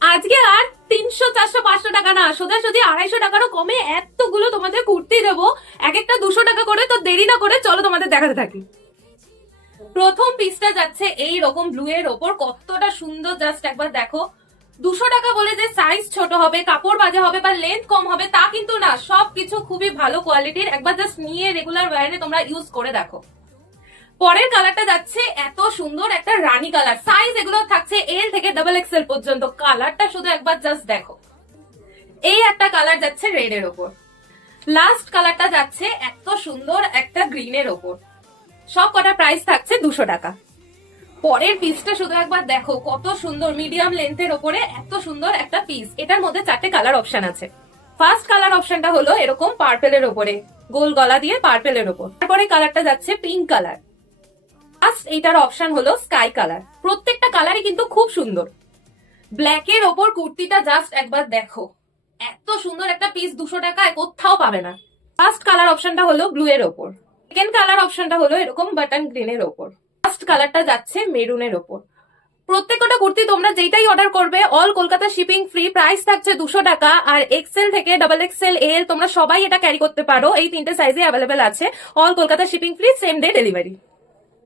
আজকে আর 300 400 500 টাকা না, সোজাসুজি 250 টাকারও কমে এতগুলো তোমাদের কুর্তি দেবো, এক একটা 200 টাকা করে। তো দেরি না করে চলো তোমাদের দেখাতে থাকি। প্রথম পিসটা যাচ্ছে এই রকম ব্লু এর ওপর, কতটা সুন্দর জাস্ট একবার দেখো। 200 টাকা বলে যে সাইজ ছোট হবে, কাপড় বাজে হবে বা লেন্থ কম হবে তা কিন্তু না, সবকিছু খুবই ভালো কোয়ালিটির। একবার জাস্ট নিয়ে রেগুলার ওয়্যারে তোমরা ইউজ করে দেখো। পরের কালারটা যাচ্ছে এত সুন্দর একটা রানী কালার, সাইজ এগুলো থাকছে এল থেকে ডাবল এক্সেল পর্যন্ত। কালারটা শুধু একবার জাস্ট দেখো। এই একটা কালার যাচ্ছে রেড এর ওপর, লাস্ট কালারটা যাচ্ছে এত সুন্দর একটা গ্রিন এর ওপর। সব কটা প্রাইস থাকছে 200 টাকা। পরের পিসটা শুধু একবার দেখো, কত সুন্দর মিডিয়াম লেন্থের ওপরে এত সুন্দর একটা পিস। এটার মধ্যে 4টে কালার অপশন আছে। ফার্স্ট কালার অপশনটা হলো এরকম পার্পেলের ওপরে, গোল গলা দিয়ে পার্পেলের ওপর। তারপরে কালারটা যাচ্ছে পিঙ্ক কালার। লাস্ট এইটার অপশন হলো স্কাই কালার। প্রত্যেকটা কালারই কিন্তু খুব সুন্দর। ব্ল্যাকের ওপর কুর্তিটা জাস্ট একবার দেখো, এত সুন্দর একটা পিস 200 টাকায় কোথাও পাবে না। ফার্স্ট কালার অপশনটা হলো ব্লু এর ওপর, সেকেন্ড কালার অপশনটা হলো এরকম বাটন গ্রিন এর ওপর, ফার্স্ট কালারটা যাচ্ছে মেরুনের ওপর। প্রত্যেকটা কুর্তি তোমরা যেটাই অর্ডার করবে all Kolkata shipping free, price থাকছে 200 টাকা। আর এক্সেল থেকে ডাবল এক্সেল এল তোমরা সবাই এটা ক্যারি করতে পারো, এই 3টে সাইজে অ্যাভেলেবেল আছে। All Kolkata shipping free, same day delivery.